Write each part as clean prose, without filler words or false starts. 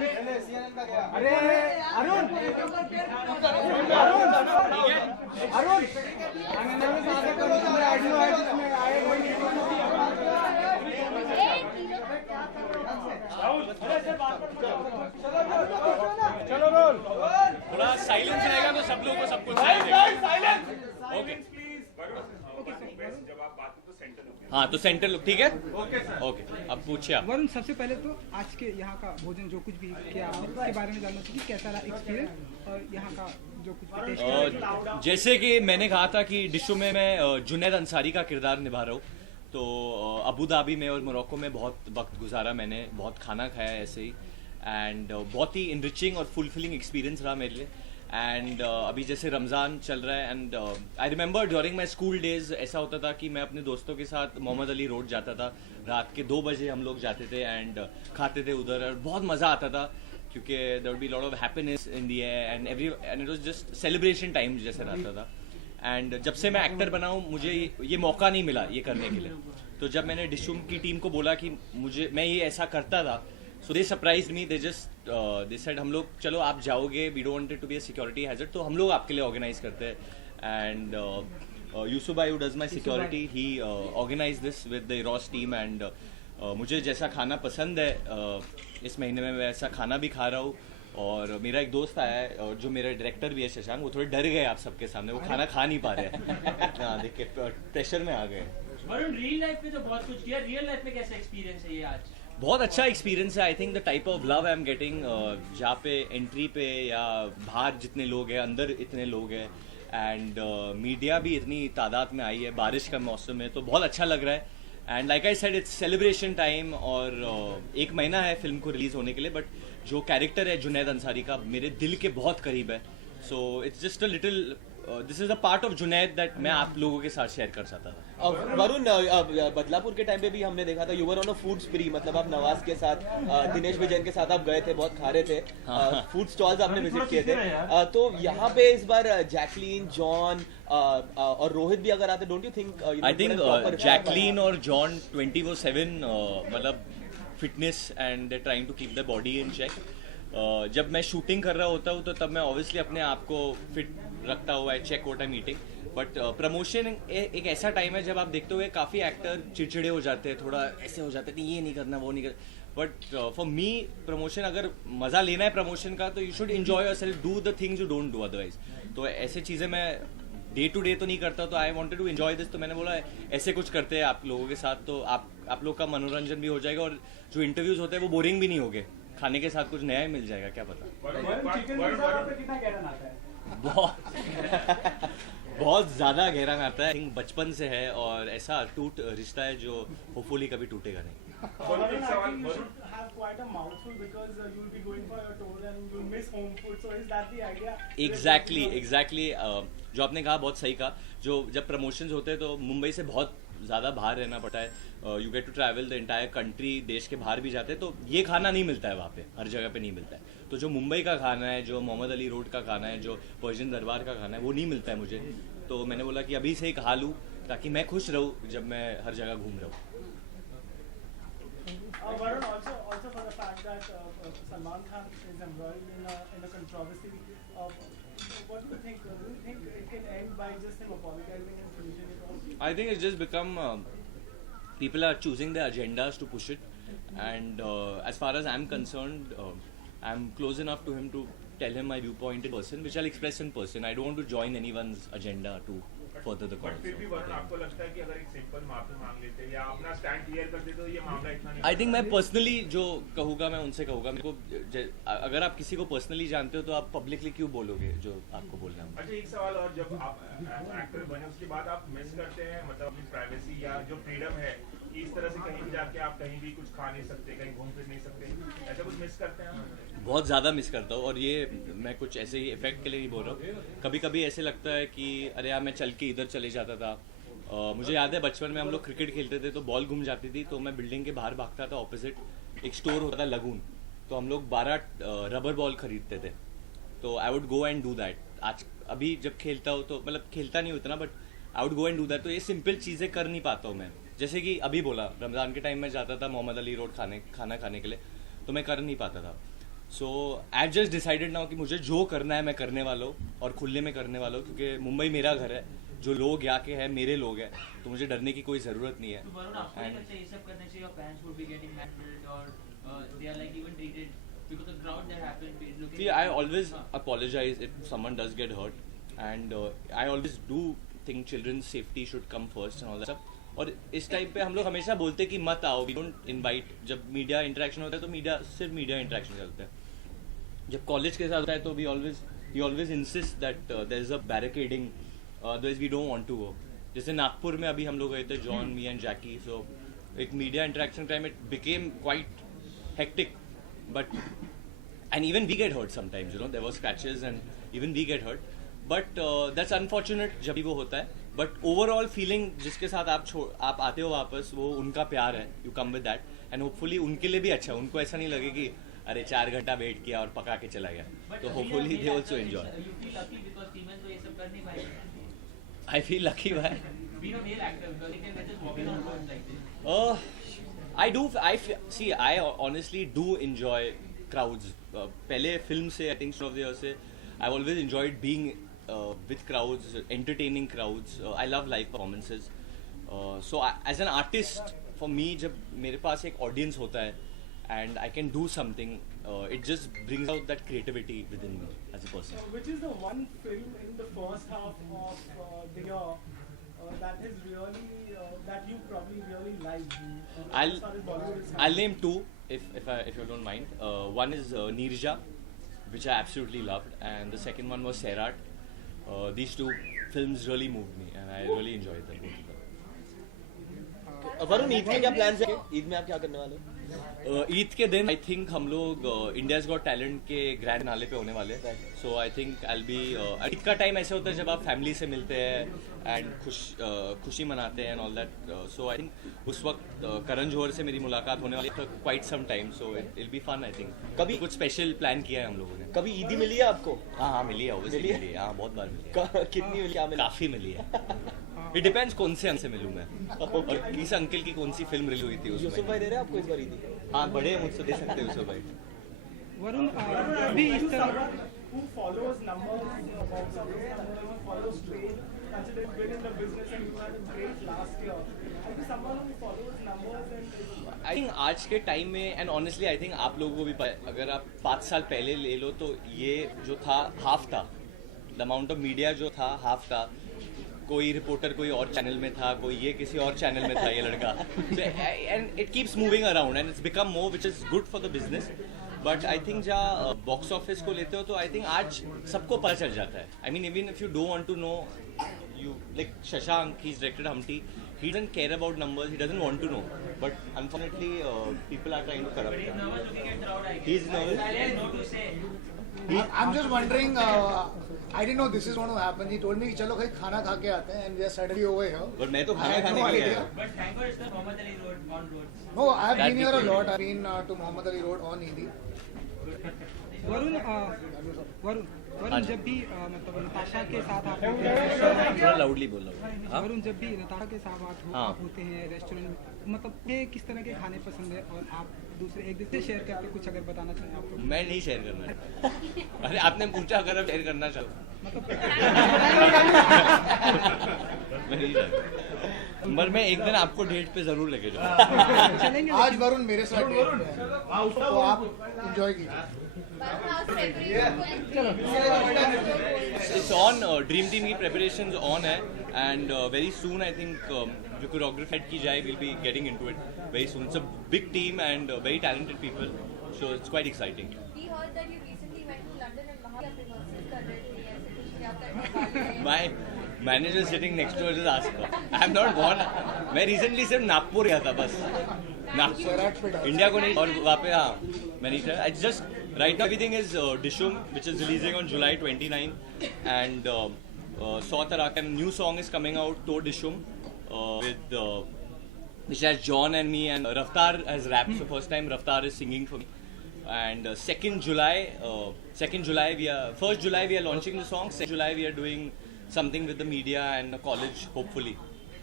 अरे अरुण अरुण चलो रोल। थोड़ा साइलेंस रहेगा तो सब लोग को सब कुछ साइलेंस। ओके हाँ तो सेंटर लुक ठीक है। ओके अब पूछिए आप। वरुण, सबसे पहले तो आज के यहाँ का भोजन जो कुछ भी किया आपने उसके बारे में जानना चाहिए, कैसा रहा एक्सपीरियंस और यहाँ का जो कुछ भी टेस्ट किया। जैसे कि मैंने कहा था कि डिशों में मैं जुनैद अंसारी का किरदार निभा रहा हूँ, तो अबू धाबी में और मोरक्को में बहुत वक्त गुजारा, मैंने बहुत खाना खाया ऐसे ही, एंड बहुत ही इनरिचिंग और फुलफिलिंग एक्सपीरियंस रहा मेरे लिए। एंड अभी जैसे रमज़ान चल रहा है, and I remember during my school days ऐसा होता था कि मैं अपने दोस्तों के साथ मोहम्मद अली रोड जाता था, रात के 2 बजे हम लोग जाते थे एंड खाते थे उधर, और बहुत मज़ा आता था क्योंकि there would be lot of happiness in the air and it was just celebration time जैसे रहता था। एंड जब से मैं एक्टर बना हूँ मुझे ये मौका नहीं मिला ये करने के लिए, तो जब मैंने डिशुम की टीम को बोला कि मैं ये ऐसा करता था, सो दे सरप्राइज्ड मी, दे सेड हम लोग चलो आप जाओगे, we don't want it to be a security hazard, तो हम लोग आपके लिए ऑर्गेनाइज करते हैं। एंड यूसुफ भाई who does my security, he organise this with the Ross team, and मुझे जैसा खाना पसंद है इस महीने में वैसा खाना भी खा रहा हूँ। और मेरा एक दोस्त आया है और जो मेरा डायरेक्टर भी है शशांक, वो थोड़े डर गए आप सबके सामने, वो खाना खा नहीं पा रहे हैं हाँ देख के प्रेशर में आ गए। वरुण, रियल लाइफ में तो बहुत कुछ किया, रियल लाइफ में कैसा एक्सपीरियंस है ये आज? बहुत अच्छा एक्सपीरियंस है। I think the type of love I am getting, जहाँ पे एंट्री पे या बाहर जितने लोग हैं, अंदर इतने लोग हैं, एंड मीडिया भी इतनी तादाद में आई है, बारिश का मौसम है, तो बहुत अच्छा लग रहा है। And like I said it's celebration time, और 1 महीना है फिल्म को रिलीज होने के लिए, बट जो कैरेक्टर है जुनैद अंसारी का मेरे दिल के बहुत करीब है, so it's just a little this is a part of Junaid that मैं आप लोगों के साथ शेयर कर सकता था। वरुण, बदलापुर के टाइम पे भी हमने देखा था you were on a food स्प्री, मतलब आप नवाज के साथ, दिनेश विजयन के साथ आप गए थे, बहुत खा रहे थे, फूड स्टॉल्स आपने विजिट किए थे, तो यहाँ पे इस बार जैकलीन, जॉन और रोहित भी अगर आते, don't you think? I think Jacqueline और जॉन 24/7 मतलब fitness and they trying to keep the body in check. जब मैं शूटिंग कर रहा होता हूँ तो तब मैं ऑब्वियसली अपने आप को फिट रखता हुआ है, check what I am eating, but promotion एक ऐसा टाइम है जब आप देखते हुए काफ़ी एक्टर चिड़चिड़े हो जाते हैं, थोड़ा ऐसे हो जाते हैं कि ये नहीं करना वो नहीं करना, बट फॉर मी प्रमोशन, अगर मज़ा लेना है प्रमोशन का तो you should enjoy yourself, do the things you don't do otherwise. तो ऐसे चीज़ें मैं डे टू डे तो नहीं करता, तो I wanted to enjoy this, तो मैंने बोला ऐसे कुछ करते हैं आप लोगों के साथ, तो आप लोग का मनोरंजन भी हो जाएगा और जो इंटरव्यूज होते हैं वो बोरिंग भी नहीं होंगे, खाने के साथ कुछ नया ही मिल जाएगा, क्या पता। बहुत ज़्यादा गहरा नाता है, बचपन से है, और ऐसा अटूट रिश्ता है जो होपफुली कभी टूटेगा नहीं। एग्जैक्टली जो आपने कहा बहुत सही कहा। जो जब प्रमोशंस होते हैं तो मुंबई से बहुत ज़्यादा बाहर रहना पड़ता है, you get to travel the entire country, देश के बाहर भी जाते हैं, तो ये खाना नहीं मिलता है वहाँ पे, हर जगह पे नहीं मिलता है। तो जो मुंबई का खाना है, जो मोहम्मद अली रोड का खाना है, जो पर्शियन दरबार का खाना है, वो नहीं मिलता है मुझे, तो मैंने बोला कि अभी से ही खा लूँ ताकि मैं खुश रहूँ जब मैं हर जगह घूम रहा हूँ। Varun, also for the fact that Salman Khan is embroiled in a controversy, what do you think? Do you think it can end by just him apologizing and finishing it off? I think it's just become people are choosing their agendas to push it, and as far as I'm concerned, I'm close enough to him to tell him my viewpoint in person, which I'll express in person. I don't want to join anyone's agenda to further the cause. फिर भी वरुण, आपको लगता है कि अगर एक simple माफी मांग लेते या अपना स्टैंड क्लियर कर देते तो ये मामला इतना नहीं? आई थिंक मैं पर्सनली जो कहूँगा मैं उनसे कहूँगा, मेरे को अगर आप किसी को पर्सनली जानते हो तो आप पब्लिकली क्यों बोलोगे जो आपको बोलना है। अच्छा, एक सवाल और, जब आप एक्टर बने उसके बाद आप मिस करते हैं मतलब अपनी प्राइवेसी या जो फ्रीडम है, इस तरह से कहीं भी जाके आप कहीं भी कुछ खा नहीं सकते, कहीं घूम फिर नहीं सकते, ऐसा कुछ मिस करते हैं? बहुत ज़्यादा मिस करता हूँ, और ये मैं कुछ ऐसे ही इफेक्ट के लिए नहीं बोल रहा हूँ, कभी कभी ऐसे लगता है कि अरे यार मैं चल के इधर चले जाता था। मुझे याद है बचपन में हम लोग क्रिकेट खेलते थे तो बॉल घूम जाती थी, तो मैं बिल्डिंग के बाहर भागता था, ऑपोजिट एक स्टोर होता था लगून, तो हम लोग 12 रबर बॉल खरीदते थे, तो I would go and do that. आज अभी जब खेलता हूँ तो मतलब खेलता नहीं उतना, but I would go and do that. तो ये सिंपल चीज़ें कर नहीं पाता हूँ मैं, जैसे कि अभी बोला रमज़ान के टाइम में जाता था मोहम्मद अली रोड खाना खाने के लिए, तो मैं कर नहीं पाता था। सो आई जस्ट डिसाइडेड नाउ कि मुझे जो करना है मैं करने वाला हूँ और खुले में करने वाला हूँ, क्योंकि मुंबई मेरा घर है, जो लोग यहाँ के हैं मेरे लोग हैं, तो मुझे डरने की कोई ज़रूरत नहीं है. तो वरुण, आपको नहीं लगता ये सब करने से your fans would be getting handled or they are like even treated because the crowd that happened is looking. See, I always apologize if someone does get hurt, and I always do think children's safety should come first and all that stuff. और इस type पे हम लोग हमेशा बोलते हैं कि मत आओ, वी डोंट इनवाइट. जब मीडिया इंटरेक्शन होता है तो मीडिया सिर्फ मीडिया इंटरेक्शन करते हैं. जब कॉलेज के साथ होता है तो we always insist that there is a barricading, otherwise we don't want to go. जैसे नागपुर में अभी हम लोग गए थे, जॉन, मी एंड जैकी. सो एक media interaction time it became quite hectic, but and even we get hurt sometimes, you know, there were scratches and even we get hurt, but that's unfortunate जब भी वो होता है. but overall feeling जिसके साथ आप आते हो वापस, वो उनका प्यार है, you come with that, and hopefully उनके लिए भी अच्छा, उनको ऐसा नहीं लगे कि अरे 4 घंटा वेट किया और पका के चला गया. तो hopefully they also enjoy. You feel lucky because Siemens तो ये सब कर नहीं पाए. I feel lucky why? Being a male actor, because you can just walking on roads like this. I honestly do enjoy crowds. पहले film से, I think of the year से, I always enjoyed being with crowds, entertaining crowds. I love live performances. So as an artist for me, जब मेरे पास एक audience होता है and I can do something, it just brings out that creativity within me as a person. Which is the one film in the first half of the year that is really that you probably really like? I'll name two if you don't mind. One is Neerja, which I absolutely loved, and the second one was Sairat. These two films really moved me, and I really enjoyed them. Varun, Eid में क्या plans है? ईद में आप क्या करने वाले हो? ईद के दिन आई थिंक हम लोग इंडियाज गॉट टैलेंट के ग्रैंड फिनाले पे होने वाले हैं. So I think I be, Eid का टाइम ऐसे होता है जब आप फैमिली से मिलते हैं एंड खुशी मनाते हैं and all that. So I think उस वक्त करण जौहर से मेरी मुलाकात होने वाली है quite some time. So it will be fun. I think कभी कुछ स्पेशल प्लान किया है हम लोगों ने. कभी ईदी मिली है आपको? हाँ मिली है, obviously मिली है. हाँ बहुत बार मिली है. कितनी मिली? क्या मिली? काफी मिली है. इट डिपेंड्स कौन से अंक से मिलूं मैं, और किस अंकल की कौन सी फिल्म रिलीज हुई थी यूसुफ उसमें. भाई दे रहे हैं आपको इस बार ईदी? हाँ बड़े हैं, मुझसे दे सकते हैं यूसुफ भाई. वरुण, अभी इस तरह Who follows numbers, box office numbers, who follows trade, considering been in the business and you had a great last year. Are you someone who follows numbers and I think आज के टाइम में, and honestly I think आप लोगों को भी अगर आप 5 साल पहले ले लो तो ये जो था हाफ था. द अमाउंट ऑफ मीडिया जो था हाफ था. कोई रिपोर्टर कोई और चैनल में था, कोई ये किसी और चैनल में था ये लड़का. And it keeps moving around and it's become more, which is good for the business. But I think जहाँ बॉक्स ऑफिस को लेते हो तो आई थिंक आज सबको पता चल जाता है. I mean even if you don't want to know, you like Shashank, he's directed Humpty. He doesn't care about numbers. He doesn't want to know. But unfortunately, people are trying to corrupt But he's him. nervous looking at crowd. He's nervous. I have no to say. I'm just wondering, I didn't know this is going to happen. He told me कि चलो कहीं खाना खा के आते हैं and we are suddenly over here. But मैं तो I खाना had खाने no के लिए idea. आया. But thank God it's the Muhammad Ali Road on roads. No, I've That been here a we lot. I've been to Muhammad Ali Road on Eid. Varun, Varun जब भी मतलब नताशा के साथ आप होते हैं, थोड़ा लाउडली बोल रहा हूँ. हाँ? वरुण जब भी नताशा के साथ आप होते हैं रेस्टोरेंट में, मतलब ये किस तरह के खाने पसंद है और आप दूसरे एक दूसरे शेयर करके कुछ अगर बताना चाहें आप तो? मैं नहीं शेयर करना है. अरे आपने पूछा अगर आप शेयर करना चाहो. मैं नहीं शेयर. पर मैं एक दिन आपको डेट पे जरूर लेके जाऊँगा. चलेंगे. आज वरुण मेरे साथ date पे है. तो आप enjoy कीजिए. It's on. Dream Team की preparations on है, and very soon I think जो choreography की जाए we'll be getting into it very soon. It's a big team and very talented people, so it's quite exciting. We heard that you recently went to London and वहाँ पे rehearsals कर रहे थे, ऐसे कुछ क्या करने वाले हैं? My manager sitting next to her just asked her. I'm not born. मैं recently सिर्फ नागपुर गया था बस. नागपुर इंडिया को नहीं, और वहाँ पे हाँ मैं नहीं था. It's just right now everything is Dishum, which is releasing on July 29, and Saw Tarakan, new song is coming out, To Dishum, with which has John and me, and Raftar has rapped. So first time Raftar is singing for me. And 2nd July we are 1st July we are launching the song. 2nd July we are doing something with the media and the college, hopefully.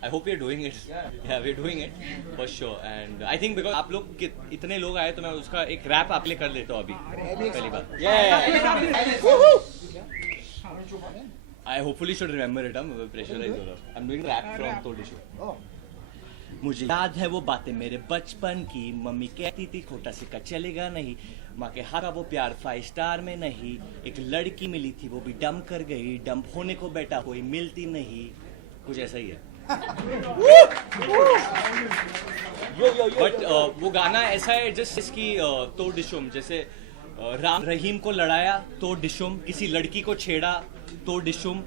I hope we are doing it. Yeah, we are doing it for sure. And I think because आप लोग इतने लोग आए तो मैं उसका एक rap आप ले कर लेता हूँ अभी पहली बार. I hopefully should remember it. I'm pressurized हो रहा हूँ. I'm doing rap from Tod Disho. मुझे याद है वो बातें मेरे बचपन की. मम्मी कहती थी छोटा सिक्का चलेगा नहीं. माँ के हाथ का वो प्यार 5 स्टार में नहीं. एक लड़की मिली थी वो भी डंप कर गई. डंप होने को बेटा कोई मिलती नहीं. कुछ ऐसा ही है. बट वो गाना ऐसा है जिसकी तो डिशुम जैसे राम रहीम को लड़ाया तो डिशुम, किसी लड़की को छेड़ा तो डिशुम,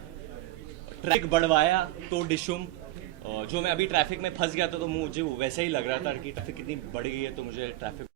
ट्रैफिक बढ़वाया तो डिशुम. जो मैं अभी ट्रैफिक में फंस गया था तो मुझे वैसा ही लग रहा था कि ट्रैफिक कितनी बढ़ गई है तो मुझे ट्रैफिक